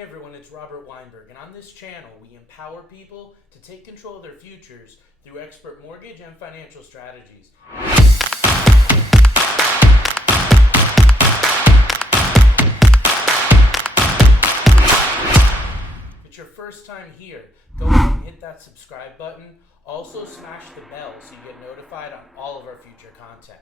Hey everyone, it's Robert Weinberg, and on this channel we empower people to take control of their futures through expert mortgage and financial strategies. If it's your first time here, go ahead and hit that subscribe button. Also smash the bell so you get notified on all of our future content.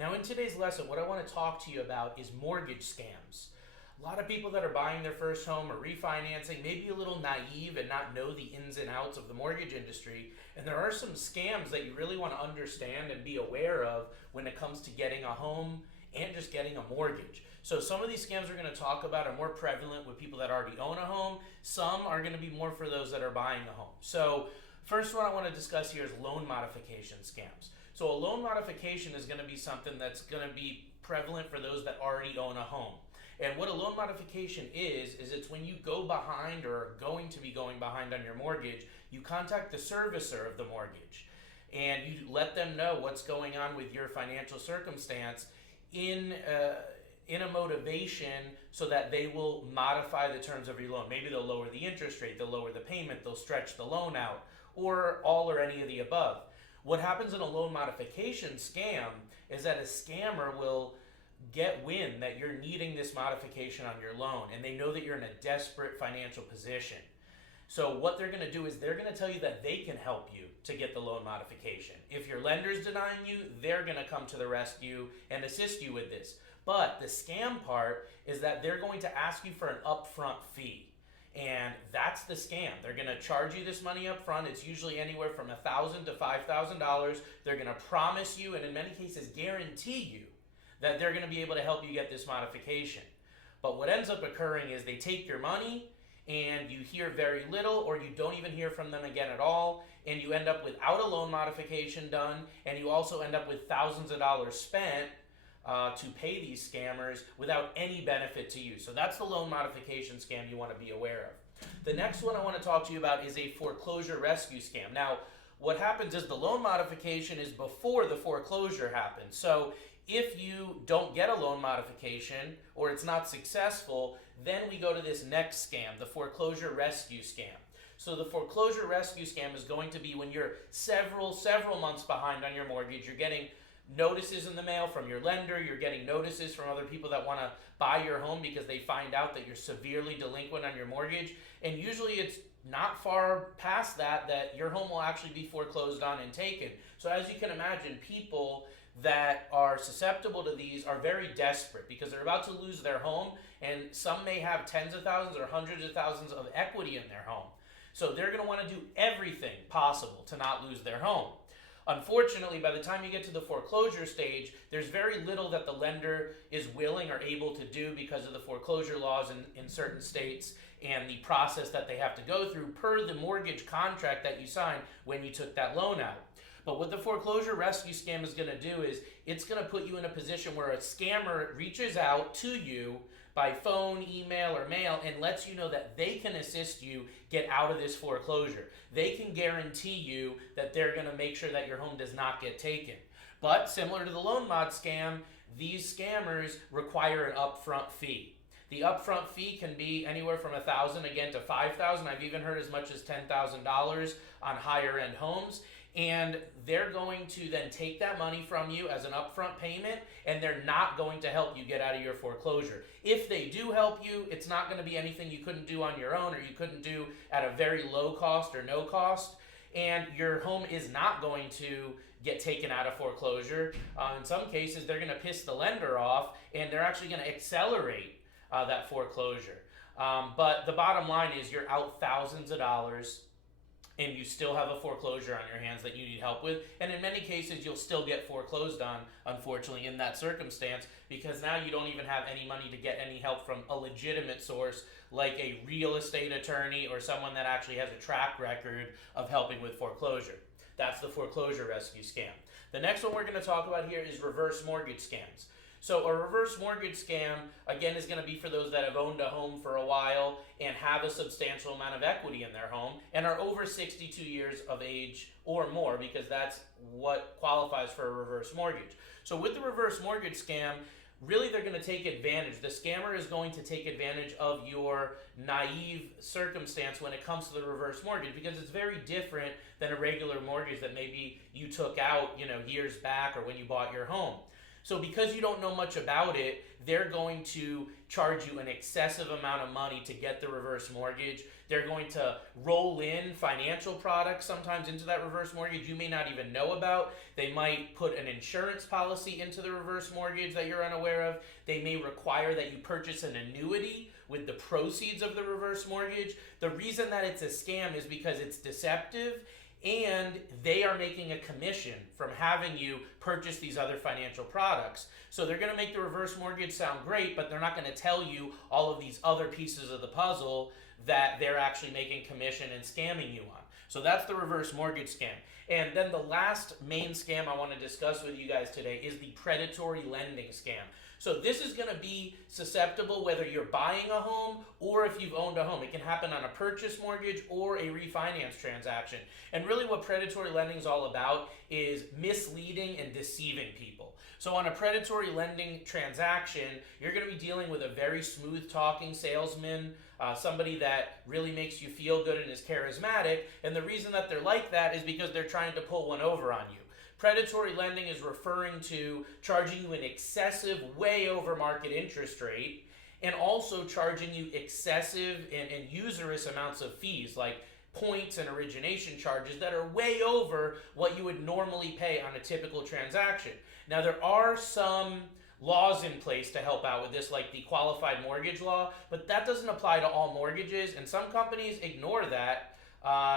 Now in today's lesson, what I want to talk to you about is mortgage scams. A lot of people that are buying their first home or refinancing may be a little naive and not know the ins and outs of the mortgage industry. And there are some scams that you really want to understand and be aware of when it comes to getting a home and just getting a mortgage. So some of these scams we're going to talk about are more prevalent with people that already own a home. Some are going to be more for those that are buying a home. So first one I want to discuss here is loan modification scams. So a loan modification is going to be something that's going to be prevalent for those that already own a home. And what a loan modification is it's when you go behind or are going to be going behind on your mortgage, you contact the servicer of the mortgage and you let them know what's going on with your financial circumstance in a motivation so that they will modify the terms of your loan. Maybe they'll lower the interest rate, they'll lower the payment, they'll stretch the loan out, or all or any of the above. What happens in a loan modification scam is that a scammer will get wind that you're needing this modification on your loan and they know that you're in a desperate financial position. So what they're going to do is they're going to tell you that they can help you to get the loan modification. If your lender's denying you, they're going to come to the rescue and assist you with this. But the scam part is that they're going to ask you for an upfront fee. And that's the scam. They're going to charge you this money up front. It's usually anywhere from $1,000 to $5,000. They're going to promise you and in many cases guarantee you that they're going to be able to help you get this modification. But what ends up occurring is they take your money and you hear very little or you don't even hear from them again at all, and you end up without a loan modification done, and you also end up with thousands of dollars spent to pay these scammers without any benefit to you. So that's the loan modification scam you want to be aware of. The next one I want to talk to you about is a foreclosure rescue scam. Now, what happens is the loan modification is before the foreclosure happens. So if you don't get a loan modification or it's not successful, then we go to this next scam, the foreclosure rescue scam. So the foreclosure rescue scam is going to be when you're several months behind on your mortgage. You're getting notices in the mail from your lender. You're getting notices from other people that want to buy your home because they find out that you're severely delinquent on your mortgage. And usually it's not far past that your home will actually be foreclosed on and taken. So as you can imagine, people that are susceptible to these are very desperate because they're about to lose their home, and some may have tens of thousands or hundreds of thousands of equity in their home. So they're going to want to do everything possible to not lose their home. Unfortunately, by the time you get to the foreclosure stage, there's very little that the lender is willing or able to do because of the foreclosure laws in certain states and the process that they have to go through per the mortgage contract that you signed when you took that loan out. But what the foreclosure rescue scam is going to do is it's going to put you in a position where a scammer reaches out to you by phone, email, or mail and lets you know that they can assist you get out of this foreclosure. They can guarantee you that they're going to make sure that your home does not get taken. But similar to the loan mod scam, these scammers require an upfront fee. The upfront fee can be anywhere from $1,000 again to $5,000. I've even heard as much as $10,000 on higher end homes. And they're going to then take that money from you as an upfront payment, and they're not going to help you get out of your foreclosure. If they do help you, it's not going to be anything you couldn't do on your own or you couldn't do at a very low cost or no cost. And your home is not going to get taken out of foreclosure. In some cases, they're going to piss the lender off, and they're actually going to accelerate that foreclosure. But the bottom line is you're out thousands of dollars, and you still have a foreclosure on your hands that you need help with. And in many cases, you'll still get foreclosed on, unfortunately, in that circumstance, because now you don't even have any money to get any help from a legitimate source like a real estate attorney or someone that actually has a track record of helping with foreclosure. That's the foreclosure rescue scam. The next one we're going to talk about here is reverse mortgage scams. So a reverse mortgage scam, again, is going to be for those that have owned a home for a while and have a substantial amount of equity in their home and are over 62 years of age or more, because that's what qualifies for a reverse mortgage. So with the reverse mortgage scam, really they're going to take advantage. The scammer is going to take advantage of your naive circumstance when it comes to the reverse mortgage, because it's very different than a regular mortgage that maybe you took out, years back or when you bought your home. So because you don't know much about it, they're going to charge you an excessive amount of money to get the reverse mortgage. They're going to roll in financial products sometimes into that reverse mortgage you may not even know about. They might put an insurance policy into the reverse mortgage that you're unaware of. They may require that you purchase an annuity with the proceeds of the reverse mortgage. The reason that it's a scam is because it's deceptive, and they are making a commission from having you purchase these other financial products. So they're going to make the reverse mortgage sound great, but they're not going to tell you all of these other pieces of the puzzle that they're actually making commission and scamming you on. So that's the reverse mortgage scam. And then the last main scam I want to discuss with you guys today is the predatory lending scam. So this is going to be susceptible whether you're buying a home or if you've owned a home. It can happen on a purchase mortgage or a refinance transaction. And really what predatory lending is all about is misleading and deceiving people. So on a predatory lending transaction, you're going to be dealing with a very smooth talking salesman, somebody that really makes you feel good and is charismatic. And the reason that they're like that is because they're trying to pull one over on you. Predatory lending is referring to charging you an excessive, way over market interest rate, and also charging you excessive and usurious amounts of fees, like points and origination charges that are way over what you would normally pay on a typical transaction. Now, there are some laws in place to help out with this, like the qualified mortgage law, but that doesn't apply to all mortgages, and some companies ignore that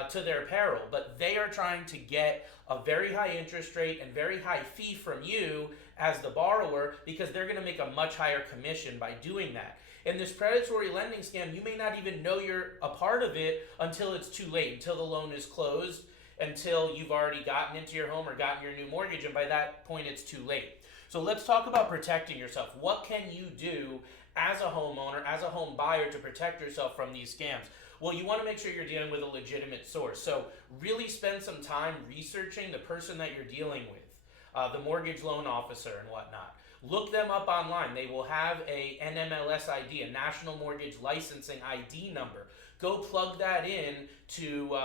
to their peril. But they are trying to get a very high interest rate and very high fee from you as the borrower, because they're going to make a much higher commission by doing that. In this predatory lending scam, you may not even know you're a part of it until it's too late, until the loan is closed, until you've already gotten into your home or gotten your new mortgage, and by that point it's too late. So let's talk about protecting yourself. What can you do as a homeowner, as a home buyer, to protect yourself from these scams? Well, you want to make sure you're dealing with a legitimate source. So really spend some time researching the person that you're dealing with, the mortgage loan officer and whatnot. Look them up online. They will have a NMLS ID, a National Mortgage Licensing ID number. Go plug that in to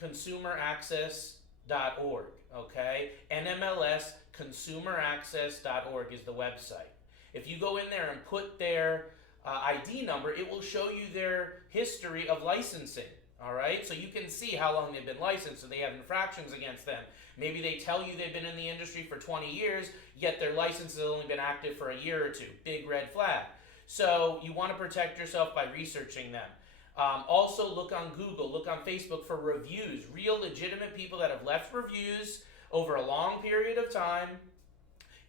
consumeraccess.org, okay? NMLS consumeraccess.org is the website. If you go in there and put their ID number, it will show you their history of licensing, all right? So you can see how long they've been licensed, and they have infractions against them. Maybe they tell you they've been in the industry for 20 years, yet their license has only been active for a year or two. Big red flag. So you want to protect yourself by researching them. Also, look on Google, look on Facebook for reviews, real legitimate people that have left reviews over a long period of time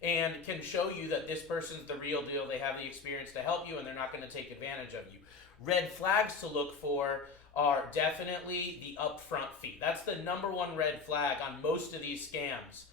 and can show you that this person's the real deal. They have the experience to help you, and they're not going to take advantage of you. Red flags to look for are definitely the upfront fee. That's the number one red flag on most of these scams,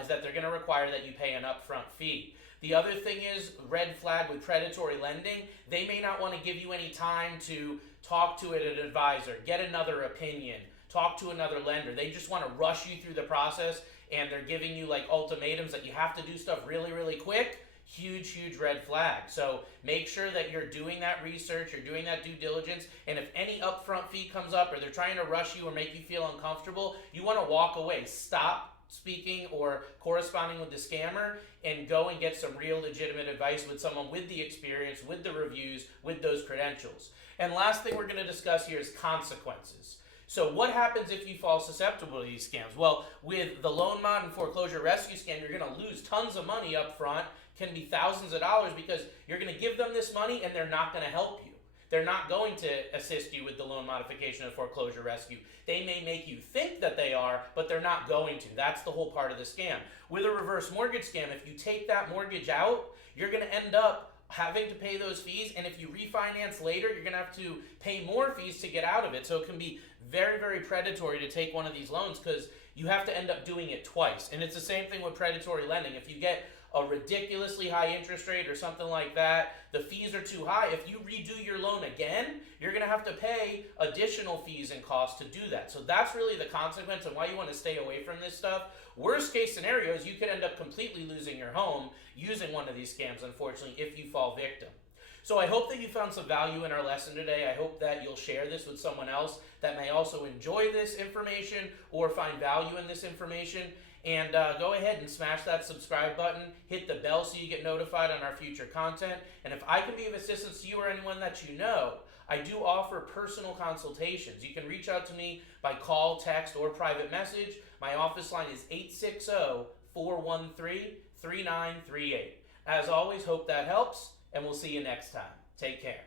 is that they're going to require that you pay an upfront fee. The other thing is, red flag with predatory lending, they may not want to give you any time to talk to an advisor, get another opinion, talk to another lender. They just want to rush you through the process, and they're giving you like ultimatums that you have to do stuff really, really quick. Huge, huge red flag. So make sure that you're doing that research, you're doing that due diligence, and if any upfront fee comes up or they're trying to rush you or make you feel uncomfortable, you want to walk away. Stop speaking or corresponding with the scammer and go and get some real legitimate advice with someone with the experience, with the reviews, with those credentials. And last thing we're going to discuss here is consequences. So what happens if you fall susceptible to these scams? Well, with the loan mod and foreclosure rescue scam, you're going to lose tons of money up front, can be thousands of dollars, because you're going to give them this money and they're not going to help you. They're not going to assist you with the loan modification and foreclosure rescue. They may make you think that they are, but they're not going to. That's the whole part of the scam. With a reverse mortgage scam, if you take that mortgage out, you're going to end up having to pay those fees, and if you refinance later, you're going to have to pay more fees to get out of it. So it can be very, very predatory to take one of these loans because you have to end up doing it twice. And it's the same thing with predatory lending. If you get a ridiculously high interest rate or something like that, the fees are too high, if you redo your loan again, you're going to have to pay additional fees and costs to do that. So that's really the consequence and why you want to stay away from this stuff. Worst case scenario is you could end up completely losing your home using one of these scams, unfortunately, if you fall victim. So I hope that you found some value in our lesson today. I hope that you'll share this with someone else that may also enjoy this information or find value in this information. And go ahead and smash that subscribe button, hit the bell so you get notified on our future content. And if I can be of assistance to you or anyone that you know, I do offer personal consultations. You can reach out to me by call, text, or private message. My office line is 860-413-3938. As always, hope that helps, and we'll see you next time. Take care.